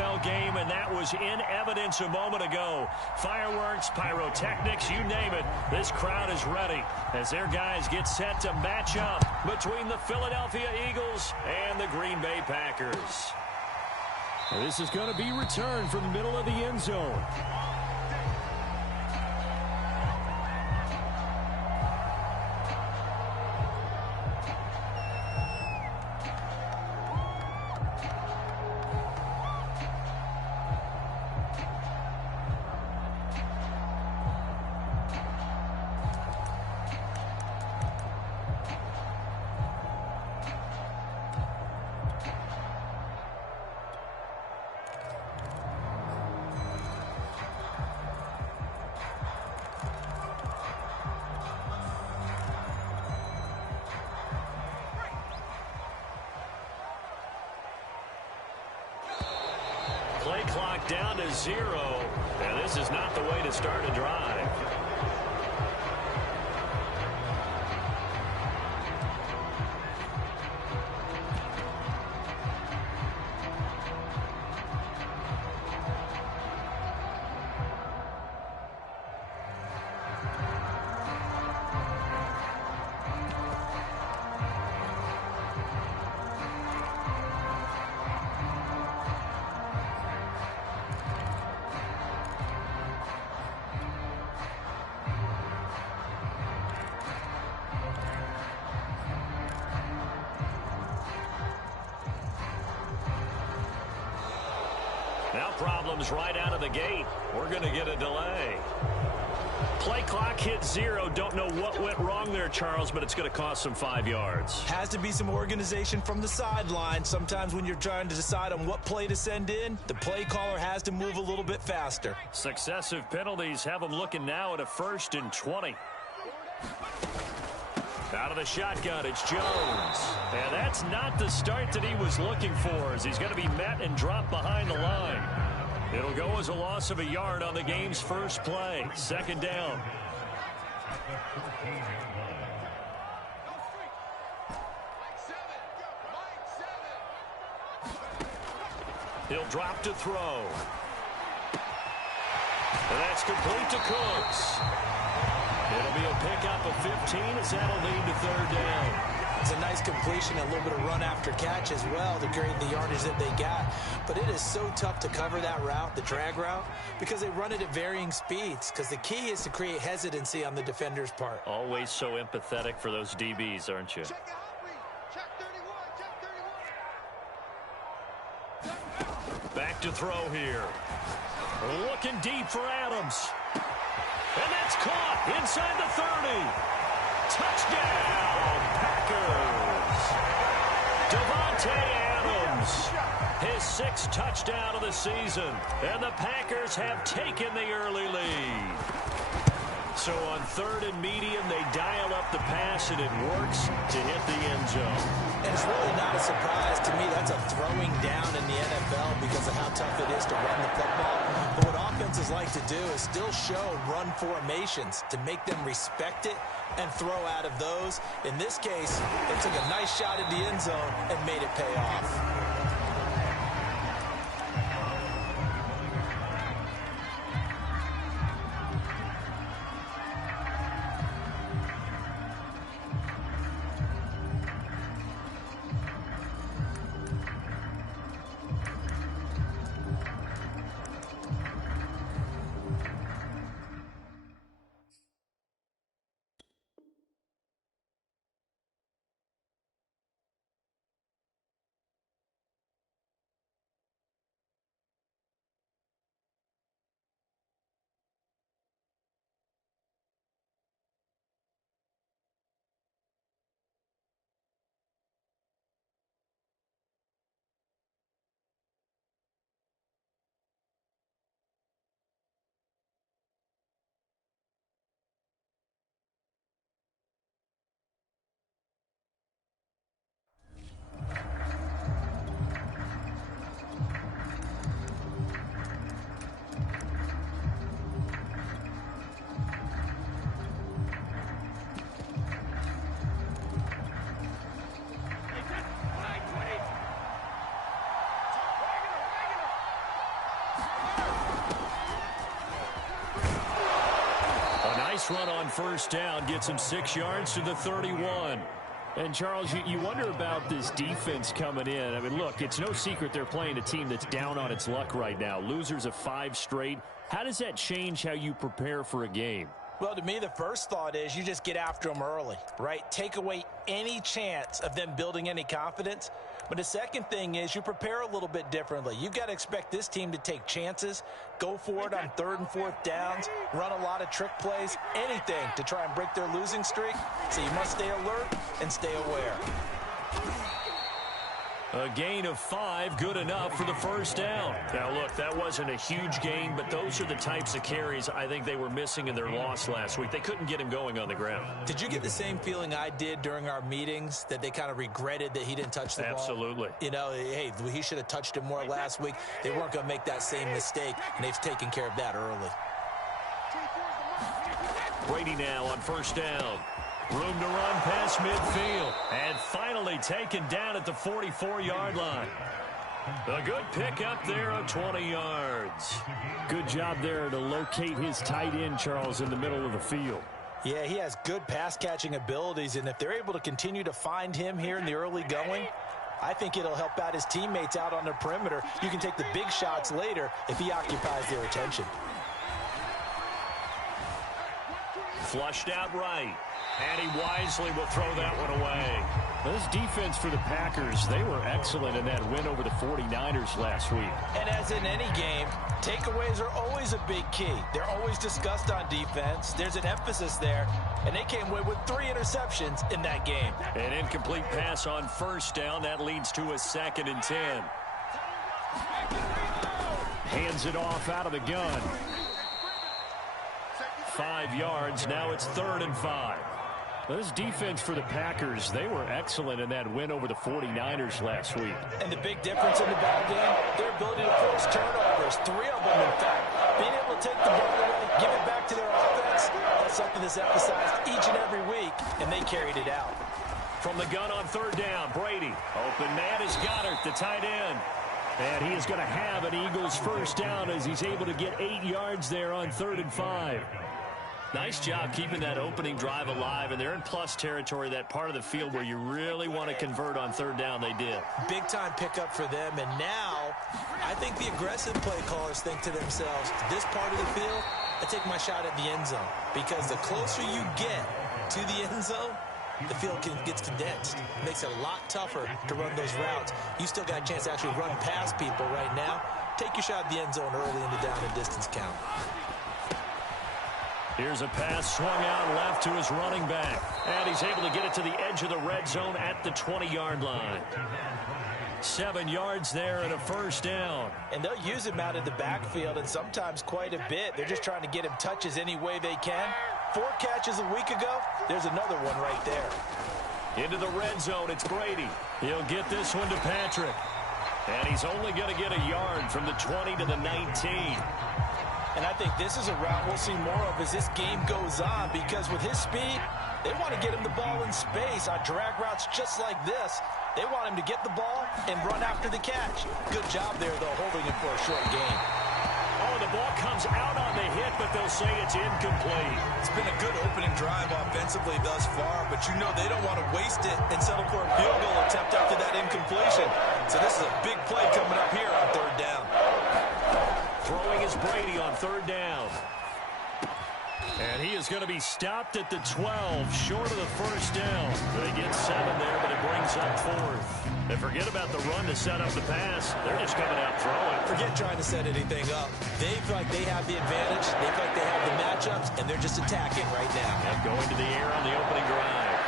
NFL game, and that was in evidence a moment ago. Fireworks, pyrotechnics, you name it. This crowd is ready as their guys get set to match up between the Philadelphia Eagles and the Green Bay Packers. This is going to be returned from the middle of the end zone. Play clock down to 0, and this is not the way to start a drive. Now problems right out of the gate. We're going to get a delay. Play clock hit 0. Don't know what went wrong there, Charles, but it's going to cost them 5 yards. Has to be some organization from the sideline. Sometimes when you're trying to decide on what play to send in, the play caller has to move a little bit faster. Successive penalties have them looking now at a 1st and 20. Out of the shotgun, it's Jones. And that's not the start that he was looking for, as he's going to be met and dropped behind the line. It'll go as a loss of a yard on the game's first play. 2nd down. He'll drop to throw. And that's complete to Cooks. It'll be a pickup of 15 as that'll lead to 3rd down. It's a nice completion, a little bit of run after catch as well to create the yardage that they got. But it is so tough to cover that route, the drag route, because they run it at varying speeds. Because the key is to create hesitancy on the defender's part. Always so empathetic for those DBs, aren't you? Back to throw here. Looking deep for Adams. And that's caught inside the 30. Touchdown, Packers. Davante Adams, his 6th touchdown of the season. And the Packers have taken the early lead. So on 3rd and medium, they dial up the pass, and it works to hit the end zone. And it's really not a surprise to me. That's a throwing down in the NFL because of how tough it is to run the football. But what offenses like to do is still show run formations to make them respect it and throw out of those. In this case, they took a nice shot at the end zone and made it pay off. Nice run on first down. Gets him 6 yards to the 31. And, Charles, you wonder about this defense coming in. I mean, look, it's no secret they're playing a team that's down on its luck right now. Losers of 5 straight. How does that change how you prepare for a game? Well, to me, the first thought is you just get after them early, right? Take away any chance of them building any confidence. But the second thing is you prepare a little bit differently. You've got to expect this team to take chances, go for it on 3rd and 4th downs, run a lot of trick plays, anything to try and break their losing streak. So you must stay alert and stay aware. A gain of 5, good enough for the first down. Now, look, that wasn't a huge gain, but those are the types of carries I think they were missing in their loss last week. They couldn't get him going on the ground. Did you get the same feeling I did during our meetings, that they kind of regretted that he didn't touch the ball? Absolutely. You know, hey, he should have touched it more last week. They weren't going to make that same mistake, and they've taken care of that early. Brady now on first down. Room to run past midfield. And finally taken down at the 44-yard line. A good pick up there of 20 yards. Good job there to locate his tight end, Charles, in the middle of the field. Yeah, he has good pass-catching abilities, and if they're able to continue to find him here in the early going, I think it'll help out his teammates out on the perimeter. You can take the big shots later if he occupies their attention. Flushed out right. And he wisely will throw that one away. This defense for the Packers, they were excellent in that win over the 49ers last week. And as in any game, takeaways are always a big key. They're always discussed on defense. There's an emphasis there. And they came away with 3 interceptions in that game. An incomplete pass on first down. That leads to a 2nd and 10. Hands it off out of the gun. 5 yards. Now it's 3rd and 5. This defense for the Packers, they were excellent in that win over the 49ers last week. And the big difference in the ball game, their ability to force turnovers, 3 of them, in fact. Being able to take the ball away, give it back to their offense, that's something that's emphasized each and every week, and they carried it out. From the gun on 3rd down, Brady. Open man is Goddard, the tight end. And he is going to have an Eagles first down as he's able to get 8 yards there on 3rd and 5. Nice job keeping that opening drive alive, and they're in plus territory, that part of the field where you really want to convert on 3rd down. They did. Big-time pickup for them, and now I think the aggressive play callers think to themselves, this part of the field, I take my shot at the end zone, because the closer you get to the end zone, the field gets condensed. It makes it a lot tougher to run those routes. You still got a chance to actually run past people right now. Take your shot at the end zone early in the down and distance count. Here's a pass swung out left to his running back. And he's able to get it to the edge of the red zone at the 20-yard line. 7 yards there and a first down. And they'll use him out of the backfield, and sometimes quite a bit. They're just trying to get him touches any way they can. 4 catches a week ago. There's another one right there. Into the red zone, it's Brady. He'll get this one to Patrick. And he's only going to get a yard from the 20 to the 19. And I think this is a route we'll see more of as this game goes on, because with his speed, they want to get him the ball in space on drag routes just like this. They want him to get the ball and run after the catch. Good job there, though, holding him for a short gain. Oh, the ball comes out on the hit, but they'll say it's incomplete. It's been a good opening drive offensively thus far, but you know they don't want to waste it and settle for a field goal attempt after that incompletion. So this is a big play coming up here on 3rd down. Throwing is Brady on 3rd down. And he is going to be stopped at the 12, short of the first down. They get 7 there, but it brings up 4th. And forget about the run to set up the pass. They're just coming out throwing. Forget trying to set anything up. They feel like they have the advantage. They feel like they have the matchups, and they're just attacking right now. And going to the air on the opening drive.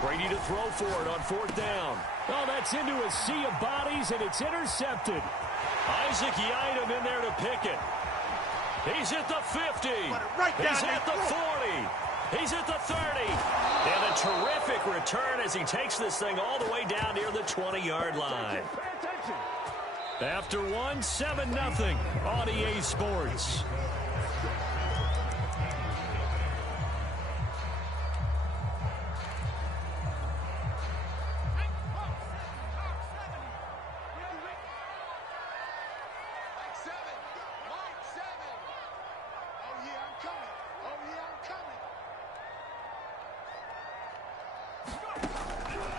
Brady to throw for it on 4th down. Oh, that's into a sea of bodies, and it's intercepted. Isaac Yiadom in there to pick it. He's at the 50. He's at the 40. He's at the 30. And a terrific return as he takes this thing all the way down near the 20-yard line. After 1, 7-0 on EA Sports.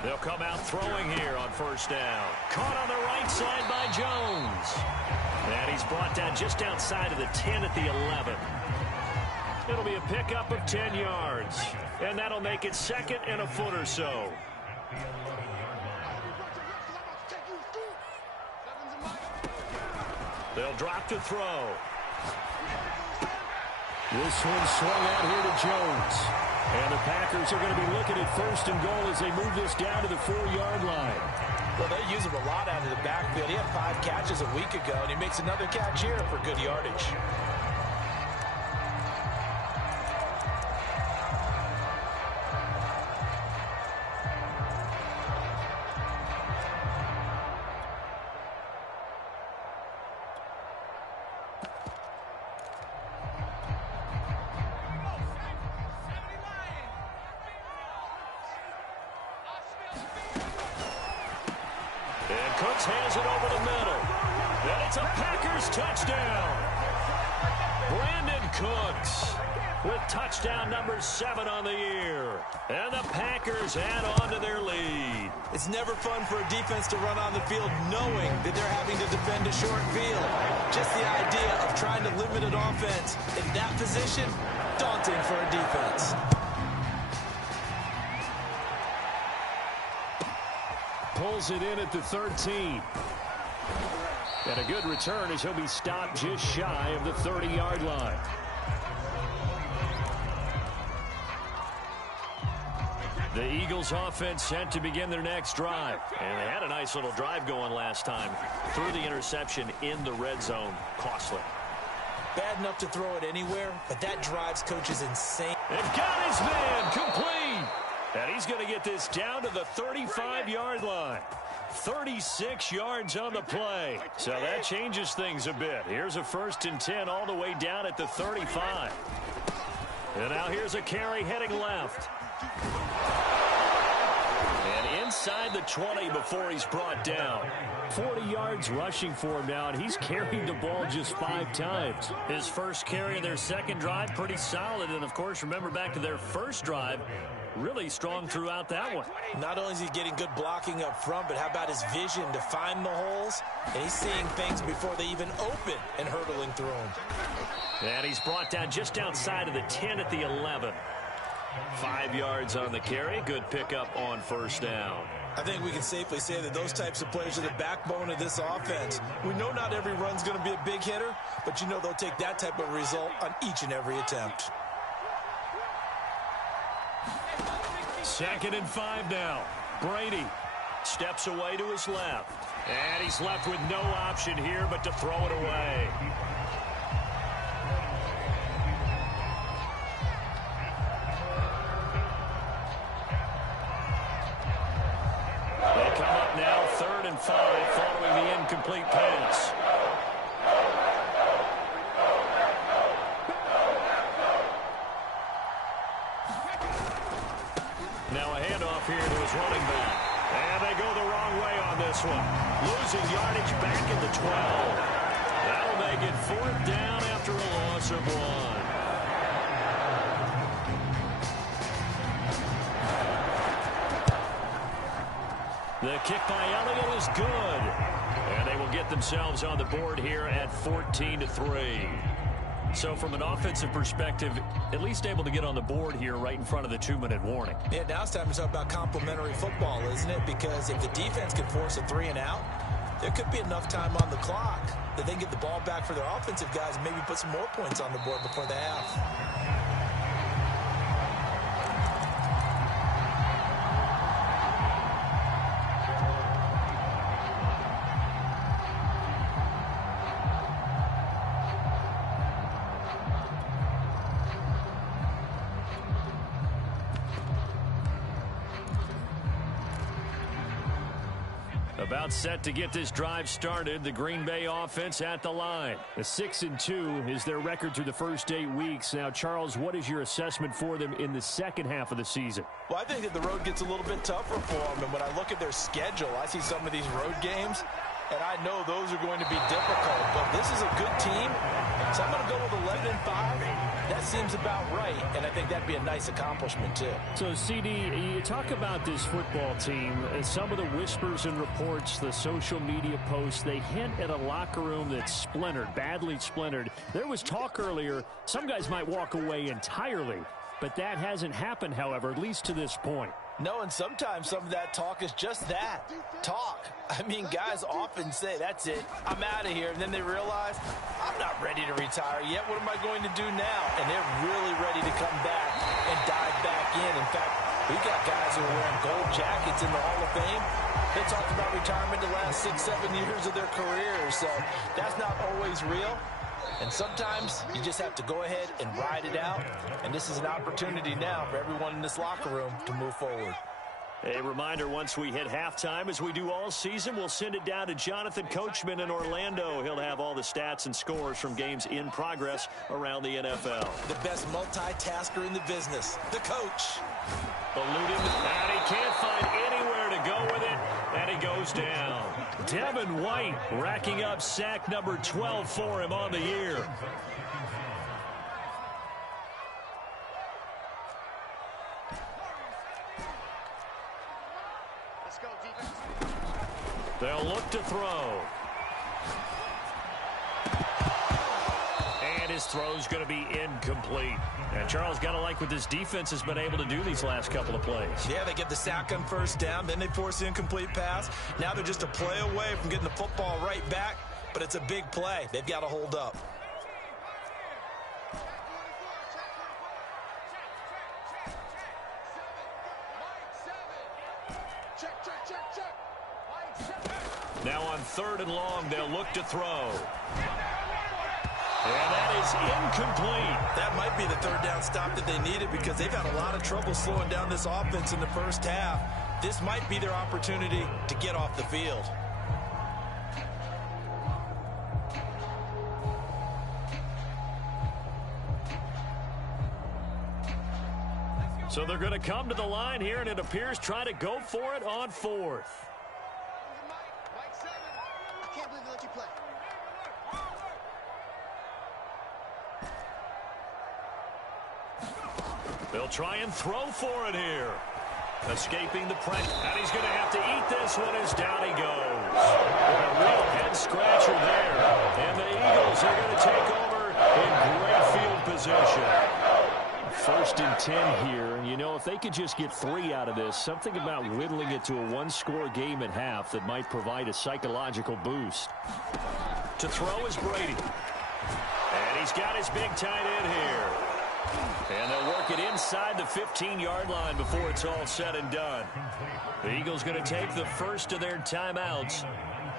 They'll come out throwing here on first down. Caught on the right side by Jones. And he's brought down just outside of the 10 at the 11. It'll be a pickup of 10 yards. And that'll make it second and a foot or so. They'll drop to throw. This one swung out here to Jones. And the Packers are going to be looking at first and goal as they move this down to the 4-yard line. Well, they use him a lot out of the backfield. He had 5 catches a week ago, and he makes another catch here for good yardage. Cooks has it over the middle. And it's a Packers touchdown. Brandon Cooks with touchdown number 7 on the year. And the Packers add on to their lead. It's never fun for a defense to run on the field knowing that they're having to defend a short field. Just the idea of trying to limit an offense in that position, daunting for a defense. Pulls it in at the 13. And a good return as he'll be stopped just shy of the 30-yard line. The Eagles offense set to begin their next drive. And they had a nice little drive going last time. Threw the interception in the red zone. Costly. Bad enough to throw it anywhere, but that drives coaches insane. They've got his man complete. And he's going to get this down to the 35-yard line. 36 yards on the play. So that changes things a bit. Here's a 1st and 10 all the way down at the 35. And now here's a carry heading left. And inside the 20 before he's brought down. 40 yards rushing for him now, and he's carried the ball just 5 times. His first carry of their second drive, pretty solid. And, of course, remember back to their first drive, really strong throughout that one. Not only is he getting good blocking up front, but how about his vision to find the holes? And he's seeing things before they even open and hurdling through them. And he's brought down just outside of the 10 at the 11. 5 yards on the carry. Good pickup on first down. I think we can safely say that those types of players are the backbone of this offense. We know not every run's going to be a big hitter, but you know they'll take that type of result on each and every attempt. 2nd and 5 now. Brady steps away to his left. And he's left with no option here but to throw it away. They come up now 3rd and 5 following the incomplete pass. Now a handoff here to his running back. And they go the wrong way on this one. Losing yardage back at the 12. That'll make it 4th down after a loss of 1. The kick by Elliott is good. And they will get themselves on the board here at 14-3. So from an offensive perspective, at least able to get on the board here right in front of the 2-minute warning. Yeah, now it's time to talk about complementary football, isn't it? Because if the defense can force a 3 and out, there could be enough time on the clock that they can get the ball back for their offensive guys and maybe put some more points on the board before the half. About set to get this drive started. The Green Bay offense at the line. A 6-2 is their record through the first 8 weeks. Now, Charles, what is your assessment for them in the second half of the season? Well, I think that the road gets a little bit tougher for them. And when I look at their schedule, I see some of these road games. and I know those are going to be difficult, but this is a good team, so I'm going to go with 11-5. That seems about right, and I think that'd be a nice accomplishment, too. So, CD, you talk about this football team, some of the whispers and reports, the social media posts, they hint at a locker room that's splintered, badly splintered. There was talk earlier, some guys might walk away entirely, but that hasn't happened, however, at least to this point. No, and sometimes some of that talk is just that, talk. I mean, guys often say, that's it, I'm out of here, and then they realize, I'm not ready to retire yet, what am I going to do now? And they're really ready to come back and dive back in. In fact, we got guys who are wearing gold jackets in the Hall of Fame. They talked about retirement the last 6-7 years of their careers, so that's not always real. And sometimes you just have to go ahead and ride it out. And this is an opportunity now for everyone in this locker room to move forward. A reminder, once we hit halftime, as we do all season, we'll send it down to Jonathan Coachman in Orlando. He'll have all the stats and scores from games in progress around the NFL. The best multitasker in the business, the coach. Eluding, and he can't find anywhere to go with it, and he goes down. Devin White racking up sack number 12 for him on the year. Let's go, defense. They'll look to throw. And his throw's going to be incomplete. And Charles, got to like what this defense has been able to do these last couple of plays. Yeah, they get the sack on first down, then they force the incomplete pass. Now they're just a play away from getting the football right back, but it's a big play. They've got to hold up. Now on 3rd and long, they'll look to throw. And that is incomplete. That might be the 3rd down stop that they needed because they've had a lot of trouble slowing down this offense in the first half. This might be their opportunity to get off the field. So they're going to come to the line here, and it appears try to go for it on 4th. I can't believe they let you play. They'll try and throw for it here. Escaping the pressure. And he's going to have to eat this one as down he goes. A real head-scratcher there. And the Eagles are going to take over in great field position. 1st and 10 here, and you know, if they could just get 3 out of this, something about whittling it to a one-score game at half that might provide a psychological boost. To throw is Brady. And he's got his big tight end here. And they'll work it inside the 15-yard line before it's all said and done. The Eagles going to take the first of their timeouts,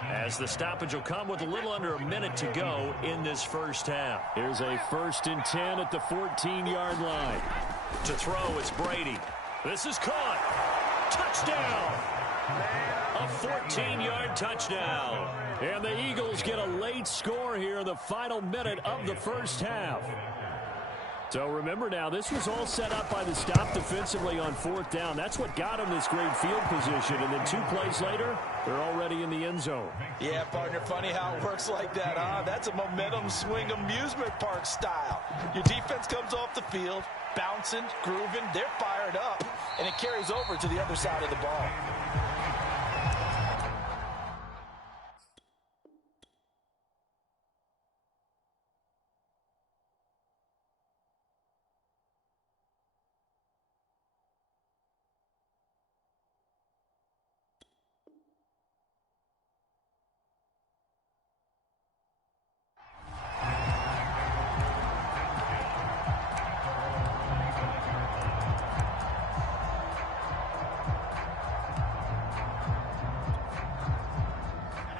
as the stoppage will come with a little under a minute to go in this first half. Here's a 1st and 10 at the 14-yard line. To throw, it's Brady. This is caught. Touchdown. A 14-yard touchdown. And the Eagles get a late score here in the final minute of the first half. So remember now, this was all set up by the stop defensively on 4th down. That's what got them this great field position. And then 2 plays later, they're already in the end zone. Yeah, partner, funny how it works like that, huh? That's a momentum swing amusement park style. Your defense comes off the field, bouncing, grooving, they're fired up, and it carries over to the other side of the ball.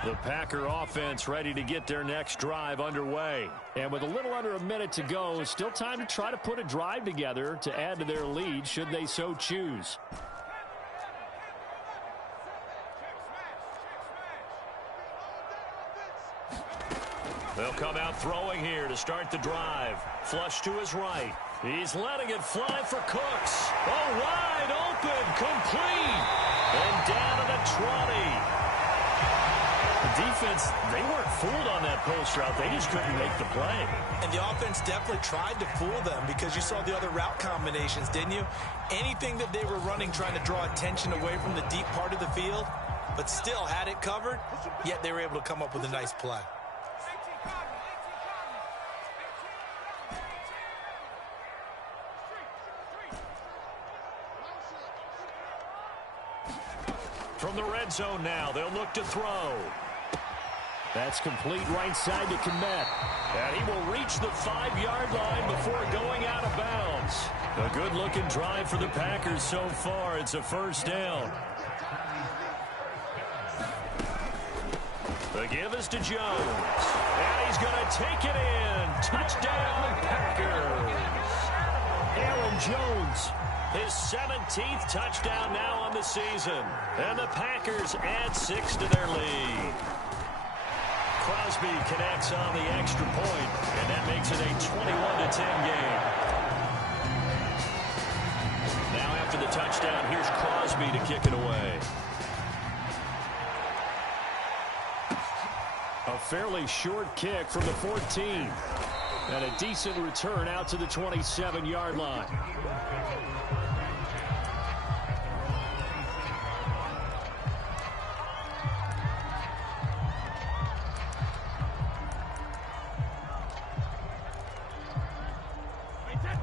The Packer offense ready to get their next drive underway. And with a little under a minute to go, still time to try to put a drive together to add to their lead should they so choose. They'll come out throwing here to start the drive. Flush to his right. He's letting it fly for Cooks. Oh, wide open, complete. And down to the 20. defense, they weren't fooled on that post route. They just couldn't make the play. And the offense definitely tried to fool them because you saw the other route combinations, didn't you? Anything that they were running trying to draw attention away from the deep part of the field, but still had it covered, yet they were able to come up with a nice play. From the red zone now, they'll look to throw. That's complete right side to Kmet. And he will reach the 5-yard line before going out of bounds. A good-looking drive for the Packers so far. It's a first down. The give is to Jones. And he's going to take it in. Touchdown, Packers. Aaron Jones. His 17th touchdown now on the season. And the Packers add 6 to their lead. Crosby connects on the extra point, and that makes it a 21-10 game. Now after the touchdown, here's Crosby to kick it away. A fairly short kick from the 14. And a decent return out to the 27-yard line.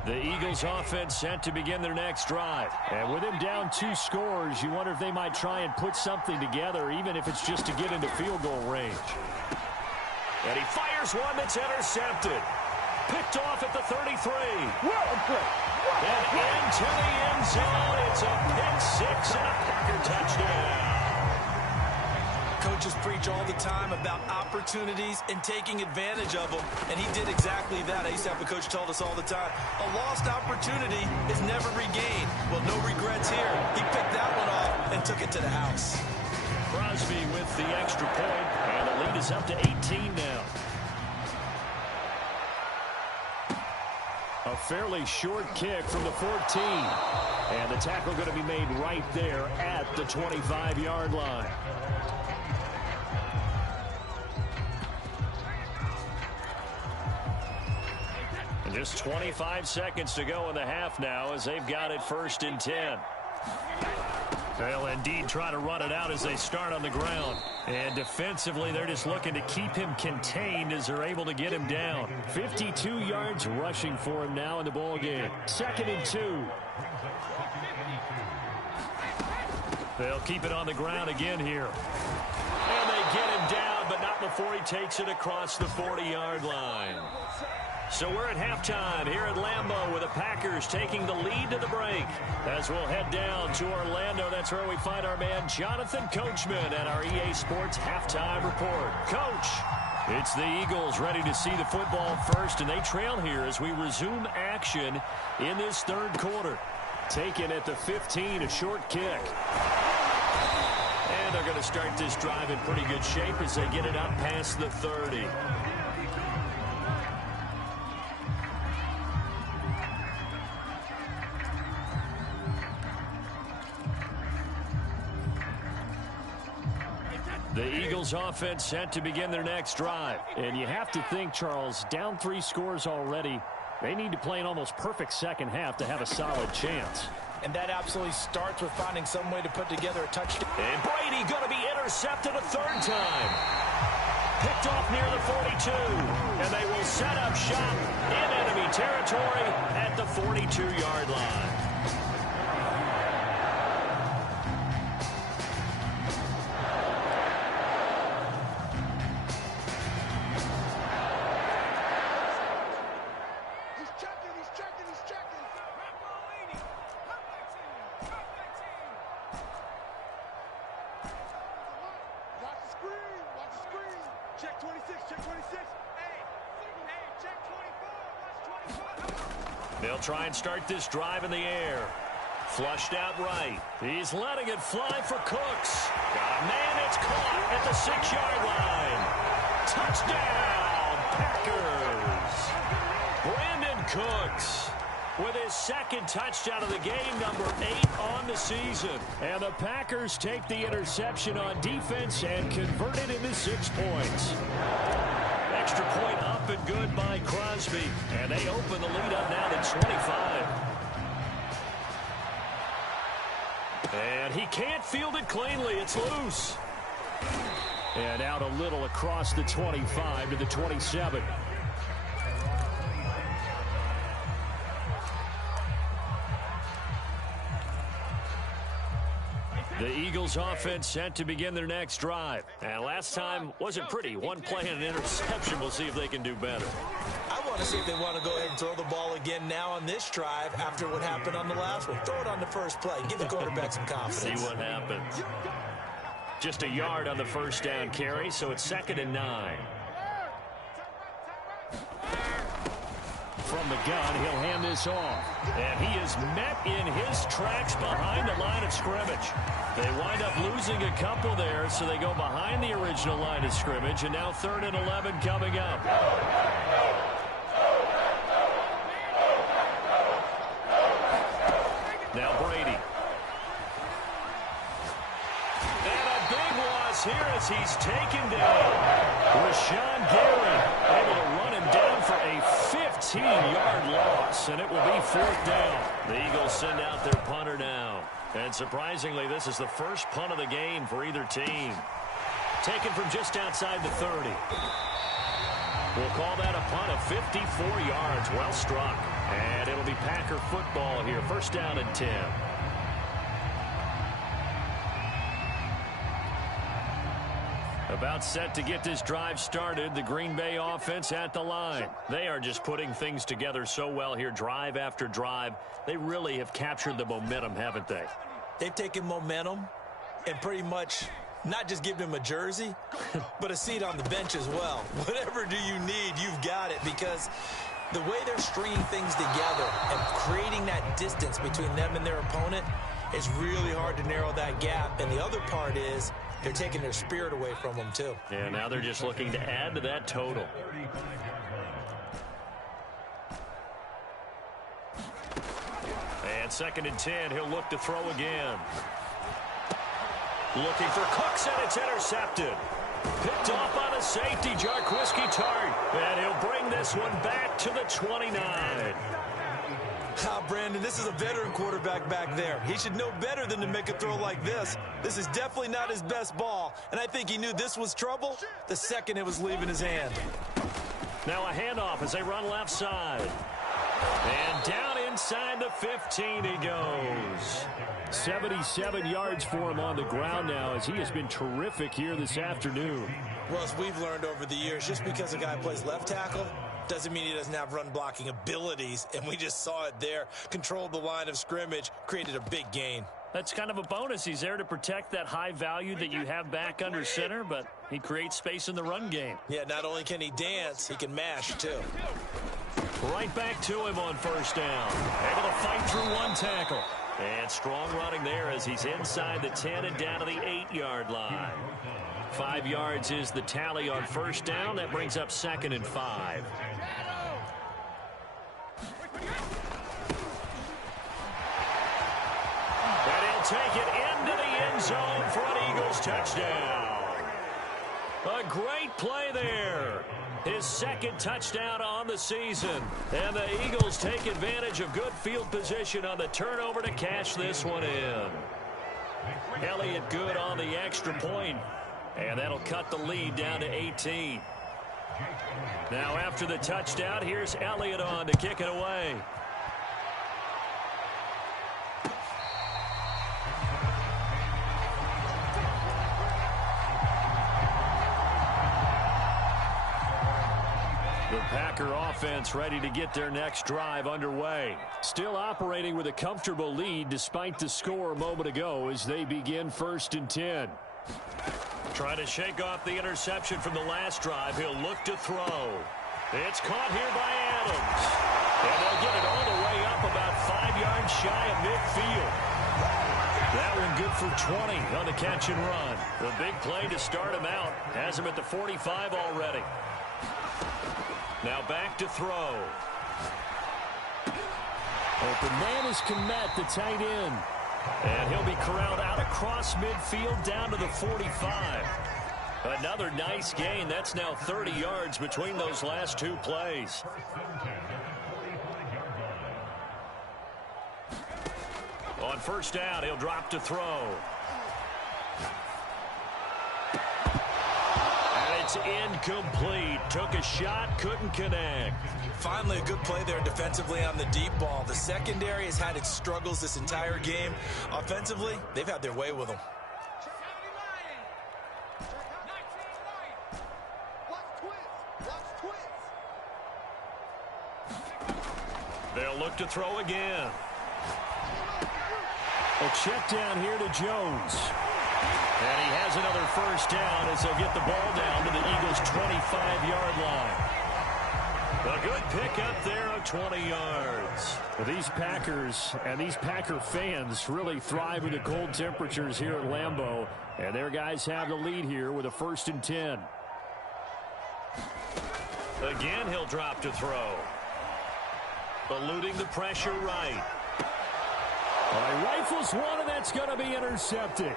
The Eagles offense set to begin their next drive. And with him down 2 scores, you wonder if they might try and put something together, even if it's just to get into field goal range. And he fires one that's intercepted. Picked off at the 33. And into the end zone. It's a pick 6 and a Packer touchdown. Coaches preach all the time about opportunities and taking advantage of them, and he did exactly that. I used to have a coach told us all the time, a lost opportunity is never regained. Well, no regrets here. He picked that one off and took it to the house. Crosby with the extra point, and the lead is up to 18 now. A fairly short kick from the 14. And the tackle going to be made right there at the 25-yard line. And just 25 seconds to go in the half now as they've got it 1st and 10. They'll indeed try to run it out as they start on the ground. And defensively, they're just looking to keep him contained as they're able to get him down. 52 yards rushing for him now in the ball game. 2nd and 2. They'll keep it on the ground again here. And they get him down, but not before he takes it across the 40-yard line. So we're at halftime here at Lambeau with the Packers taking the lead to the break. As we'll head down to Orlando, that's where we find our man Jonathan Coachman at our EA Sports Halftime Report. Coach, it's the Eagles ready to see the football first, and they trail here as we resume action in this 3rd quarter. Taken at the 15, a short kick. And they're going to start this drive in pretty good shape as they get it up past the 30. The Eagles offense set to begin their next drive. And you have to think, Charles, down 3 scores already. They need to play an almost perfect second half to have a solid chance. And that absolutely starts with finding some way to put together a touchdown. And Brady going to be intercepted a 3rd time. Picked off near the 42. And they will set up shop in enemy territory at the 42-yard line. They'll try and start this drive in the air. Flushed out right. He's letting it fly for Cooks. Got a man, it's caught at the 6-yard line. Touchdown, Packers. Brandon Cooks. with his second touchdown of the game, number 8 on the season. And the Packers take the interception on defense and convert it into 6 points. Extra point up and good by Crosby. And they open the lead up now to 25. And he can't field it cleanly. It's loose. And out a little across the 25 to the 27. The Eagles offense set to begin their next drive. And last time wasn't pretty. One play and an interception. We'll see if they can do better. I want to see if they want to go ahead and throw the ball again now on this drive after what happened on the last one. Throw it on the first play. Give the quarterback some confidence. See what happens. Just a yard on the first down carry, so it's 2nd and 9. From the gun, he'll hand this off. And he is met in his tracks behind the line of scrimmage. They wind up losing a couple there, so they go behind the original line of scrimmage, and now 3rd and 11 coming up. Now Brady. And a big loss here as he's taken down. Rashawn Gary able to run him down for a 15-yard loss, and it will be 4th down. The Eagles send out their punter now. And surprisingly, this is the first punt of the game for either team. Taken from just outside the 30. We'll call that a punt of 54 yards. Well struck. And it'll be Packer football here. 1st down and 10. About set to get this drive started. The Green Bay offense at the line. They are just putting things together so well here, drive after drive. They really have captured the momentum, haven't they? They've taken momentum and pretty much not just given him a jersey, but a seat on the bench as well. Whatever do you need, you've got it, because the way they're stringing things together and creating that distance between them and their opponent, it's really hard to narrow that gap. And the other part is they're taking their spirit away from them, too. Yeah, now they're just looking to add to that total. And 2nd and 10, he'll look to throw again. Looking for Cooks, and it's intercepted. Picked off on a safety, Jarquiski Tart. And he'll bring this one back to the 29. Brandon, this is a veteran quarterback back there. He should know better than to make a throw like this. This is definitely not his best ball, and I think he knew this was trouble the second it was leaving his hand. Now a handoff as they run left side. And down inside the 15 he goes. 77 yards for him on the ground now, as he has been terrific here this afternoon. Well, as we've learned over the years, just because a guy plays left tackle doesn't mean he doesn't have run blocking abilities, and we just saw it there. Controlled the line of scrimmage, created a big gain. That's kind of a bonus. He's there to protect that high value that you have back under center, but he creates space in the run game. Yeah, not only can he dance, he can mash, too. Right back to him on 1st down. Able to fight through one tackle. And strong running there as he's inside the 10 and down to the 8-yard line. 5 yards is the tally on 1st down. That brings up 2nd and 5. And he'll take it into the end zone for an Eagles touchdown. A great play there. His 2nd touchdown on the season. And the Eagles take advantage of good field position on the turnover to cash this one in. Elliott good on the extra point. And that'll cut the lead down to 18. Now after the touchdown, here's Elliott on to kick it away. The Packer offense ready to get their next drive underway. Still operating with a comfortable lead despite the score a moment ago as they begin 1st and 10. Trying to shake off the interception from the last drive. He'll look to throw. It's caught here by Adams. And they'll get it all the way up about 5 yards shy of midfield. That one good for 20 on the catch and run. The big play to start him out. Has him at the 45 already. Now back to throw. Open man is Kmet, the tight end. And he'll be corralled out across midfield down to the 45. Another nice gain. That's now 30 yards between those last two plays. On first down, he'll drop to throw. And it's incomplete. Took a shot, couldn't connect. Finally, a good play there defensively on the deep ball. The secondary has had its struggles this entire game. Offensively, they've had their way with them. They'll look to throw again. A check down here to Jones. And he has another first down as they'll get the ball down to the Eagles' 25-yard line. A good pickup there of 20 yards. These Packers and these Packer fans really thrive in the cold temperatures here at Lambeau. And their guys have the lead here with a 1st and 10. Again, he'll drop to throw. Eluding the pressure right. He rifles one, and that's going to be intercepted.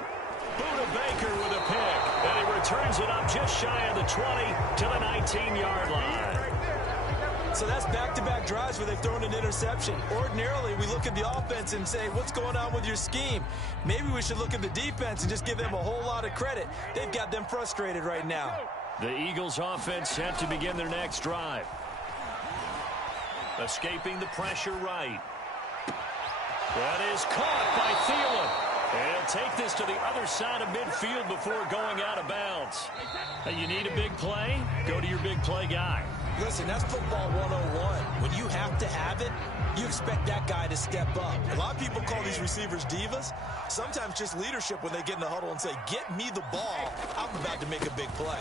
Buda Baker with a pick. And he returns it up just shy of the 20 to the 19-yard line. So that's back-to-back drives where they've thrown an interception. Ordinarily, we look at the offense and say, what's going on with your scheme? Maybe we should look at the defense and just give them a whole lot of credit. They've got them frustrated right now. The Eagles offense set to begin their next drive. Escaping the pressure right. That is caught by Thielen. And he'll take this to the other side of midfield before going out of bounds. Hey, you need a big play? Go to your big play guy. Listen, that's football 101. When you have to have it, you expect that guy to step up. A lot of people call these receivers divas. Sometimes just leadership when they get in the huddle and say, get me the ball. I'm about to make a big play.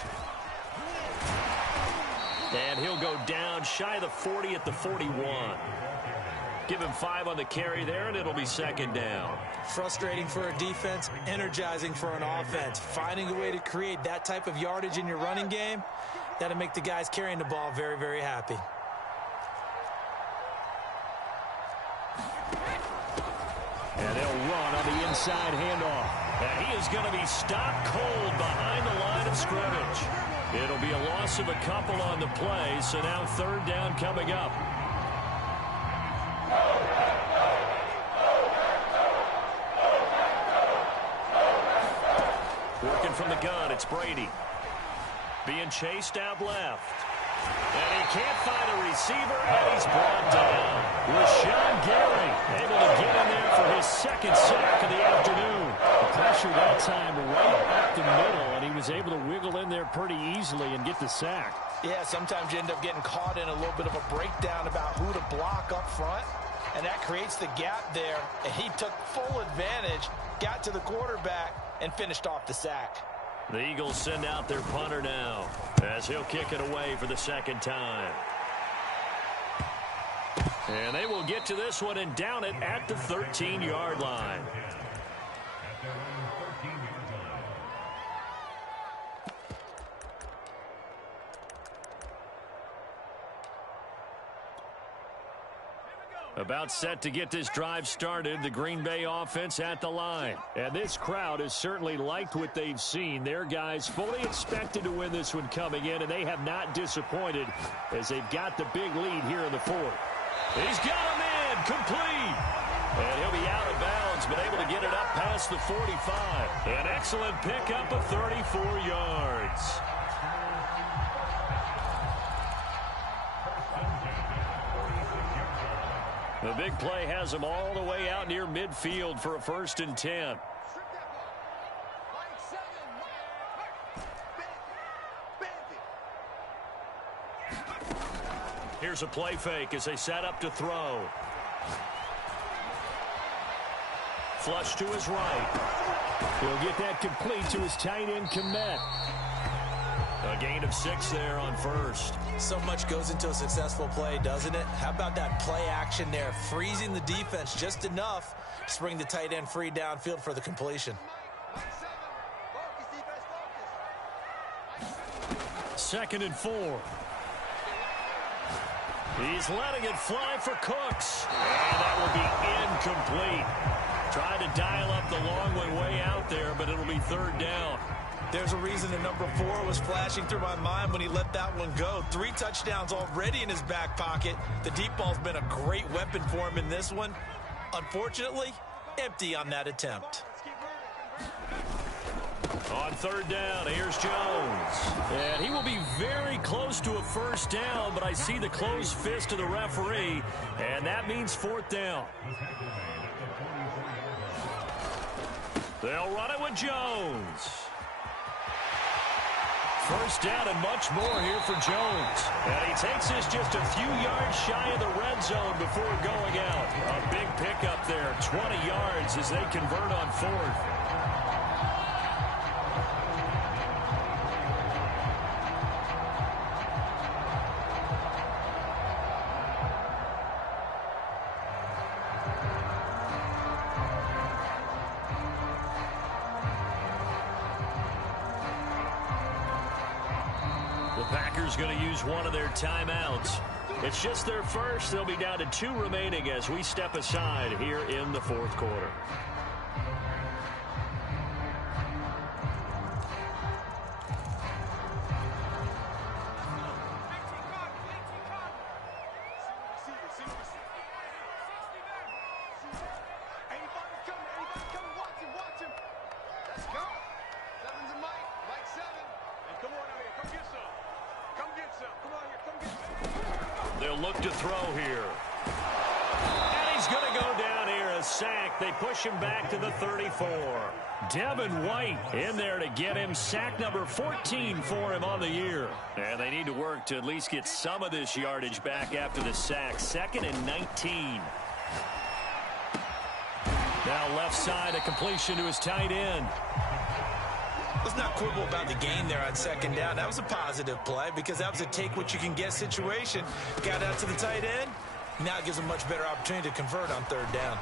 And he'll go down shy of the 40 at the 41. Give him 5 on the carry there, and it'll be 2nd down. Frustrating for a defense, energizing for an offense. Finding a way to create that type of yardage in your running game, that'll make the guys carrying the ball very, very happy. And they'll run on the inside handoff. And he is going to be stopped cold behind the line of scrimmage. It'll be a loss of a couple on the play, so now 3rd down coming up. Working from the gun, it's Brady. Being chased out left. And he can't find a receiver, and he's brought down. Rashawn Gary able to get in there for his 2nd sack of the afternoon. The pressure that time right up the middle, and he was able to wiggle in there pretty easily and get the sack. Yeah, sometimes you end up getting caught in a little bit of a breakdown about who to block up front, and that creates the gap there, and he took full advantage, got to the quarterback, and finished off the sack. The Eagles send out their punter now as he'll kick it away for the 2nd time. And they will get to this one and down it at the 13-yard line. About set to get this drive started, the Green Bay offense at the line. And this crowd has certainly liked what they've seen. Their guys fully expected to win this one coming in, and they have not disappointed as they've got the big lead here in the 4th. He's got him in, complete. And he'll be out of bounds, but able to get it up past the 45. An excellent pickup of 34 yards. The big play has him all the way out near midfield for a 1st and 10. Here's a play fake as they set up to throw. Flush to his right. He'll get that complete to his tight end, Kmet. A gain of 6 there on 1st. So much goes into a successful play, doesn't it? How about that play action there? Freezing the defense just enough to bring the tight end free downfield for the completion. 2nd and 4. He's letting it fly for Cooks. And that will be incomplete. Trying to dial up the long one way out there, but it'll be third down. There's a reason that number 4 was flashing through my mind when he let that one go. 3 touchdowns already in his back pocket. The deep ball's been a great weapon for him in this one. Unfortunately, empty on that attempt. On third down, here's Jones. And he will be very close to a first down, but I see the closed fist of the referee, and that means fourth down. They'll run it with Jones. First down and much more here for Jones. And he takes this just a few yards shy of the red zone before going out. A big pickup there, 20 yards as they convert on fourth. Packers going to use one of their timeouts. It's just their first. They'll be down to 2 remaining as we step aside here in the fourth quarter. They'll look to throw here. And he's going to go down here, a sack. They push him back to the 34. Devin White in there to get him. Sack number 14 for him on the year. And they need to work to at least get some of this yardage back after the sack. 2nd and 19. Now left side, a completion to his tight end. Let's not quibble about the gain there on second down. That was a positive play because that was a take-what-you-can-get situation. Got out to the tight end. Now it gives him a much better opportunity to convert on third down.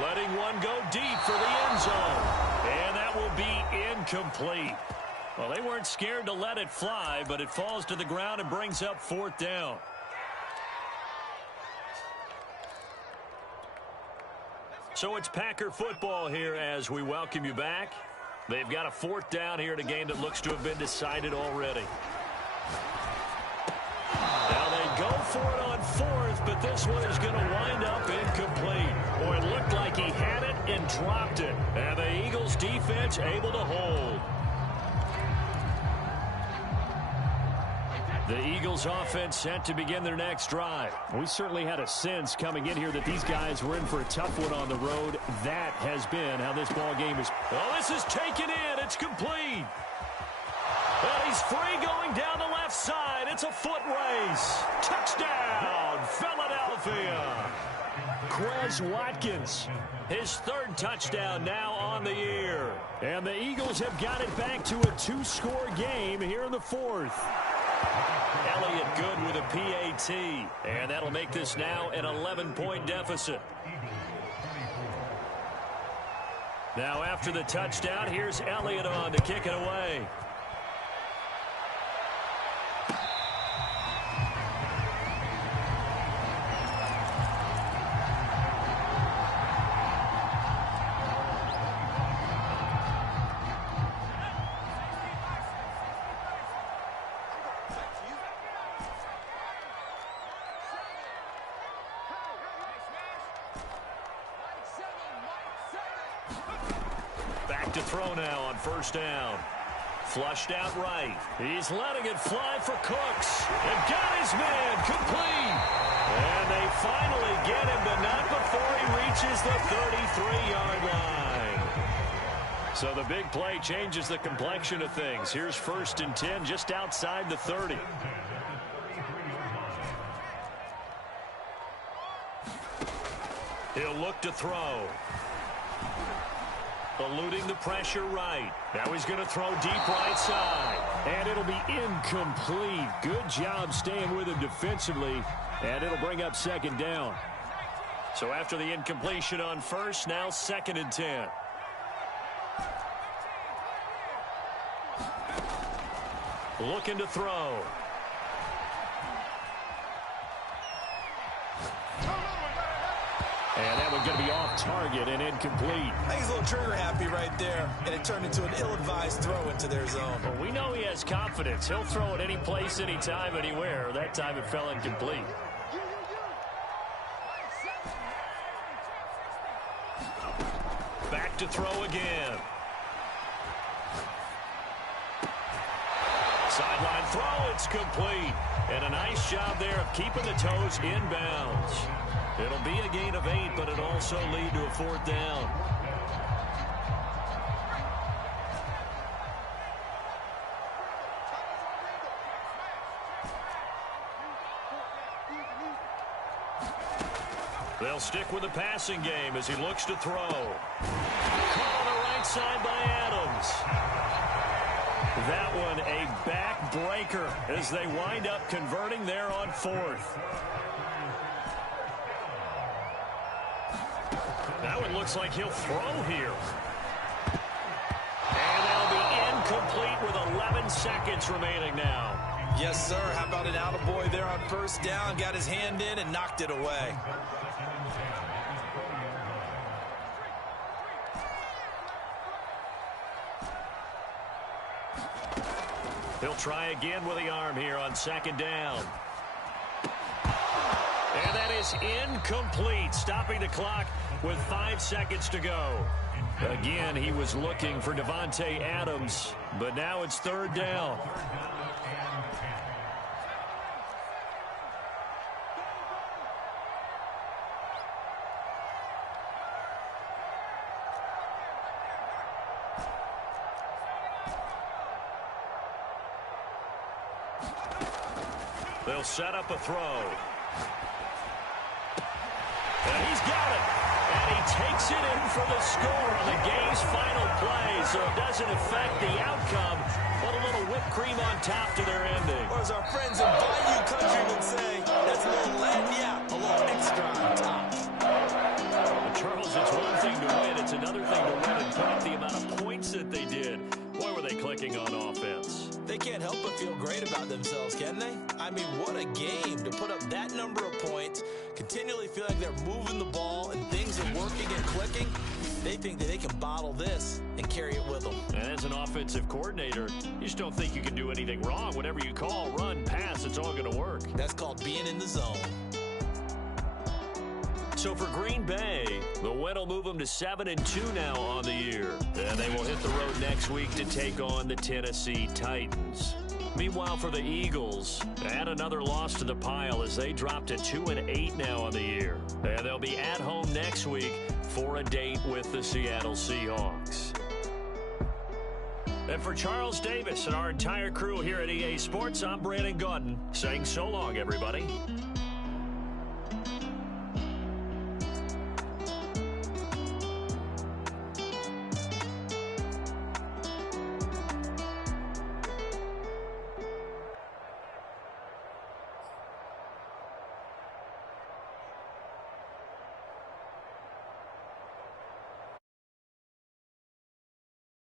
Letting one go deep for the end zone. And that will be incomplete. Well, they weren't scared to let it fly, but it falls to the ground and brings up fourth down. So it's Packer football here as we welcome you back. They've got a fourth down here in a game that looks to have been decided already. Now they go for it on fourth, but this one is going to wind up incomplete. Boy, it looked like he had it and dropped it. And the Eagles defense able to hold. The Eagles offense set to begin their next drive. We certainly had a sense coming in here that these guys were in for a tough one on the road. That has been how this ball game is. Well, this is taken in. It's complete. And he's free going down the left side. It's a foot race. Touchdown, Philadelphia. Quez Watkins, his 3rd touchdown now on the year. And the Eagles have got it back to a 2-score game here in the 4th. Elliott good with a PAT, and that'll make this now an 11-point deficit. Now after the touchdown, here's Elliott on to kick it away. To throw now on first down. Flushed out right. He's letting it fly for Cooks. And got his man complete. And they finally get him, but not before he reaches the 33-yard line. So the big play changes the complexion of things. Here's 1st and 10 just outside the 30. He'll look to throw. Eluding the pressure right. Now he's going to throw deep right side. And it'll be incomplete. Good job staying with him defensively. And it'll bring up 2nd down. So after the incompletion on first, now 2nd and 10. Looking to throw. And that one going to be off target and incomplete. I think he's a little trigger happy right there, and it turned into an ill-advised throw into their zone. Well, we know he has confidence. He'll throw it any place, anytime, anywhere. That time it fell incomplete. Back to throw again. Sideline throw, it's complete. And a nice job there of keeping the toes inbounds. It'll be a gain of 8, but it'll also lead to a 4th down. They'll stick with the passing game as he looks to throw. Caught on the right side by Adams. That one a backbreaker as they wind up converting there on 4th. That one looks like he'll throw here. And that'll be incomplete with 11 seconds remaining now. Yes, sir. How about an attaboy there on 1st down? Got his hand in and knocked it away. He'll try again with the arm here on 2nd down. And that is incomplete, stopping the clock with 5 seconds to go. Again, he was looking for Davante Adams, but now it's 3rd down. They'll set up a throw. And he's got it. And he takes it in for the score on the game's final play. So it doesn't affect the outcome, but a little whipped cream on top to their ending. Or as our friends in Bayou Country would say, that's a little lagniappe, a little extra on top. But Charles, it's one thing to win. It's another thing to win and put up the amount of points that they did. Boy, were they clicking on offense. They can't help but feel great about themselves, can they? I mean, what a game to put up that number of points, continually feel like they're moving the ball and things are working and clicking. They think that they can bottle this and carry it with them. And as an offensive coordinator, you just don't think you can do anything wrong. Whatever you call, run, pass, it's all going to work. That's called being in the zone. So for Green Bay, the win will move them to 7-2 now on the year. And they will hit the road next week to take on the Tennessee Titans. Meanwhile, for the Eagles, add another loss to the pile as they drop to 2-8 now on the year. And they'll be at home next week for a date with the Seattle Seahawks. And for Charles Davis and our entire crew here at EA Sports, I'm Brandon Gaudin saying so long, everybody.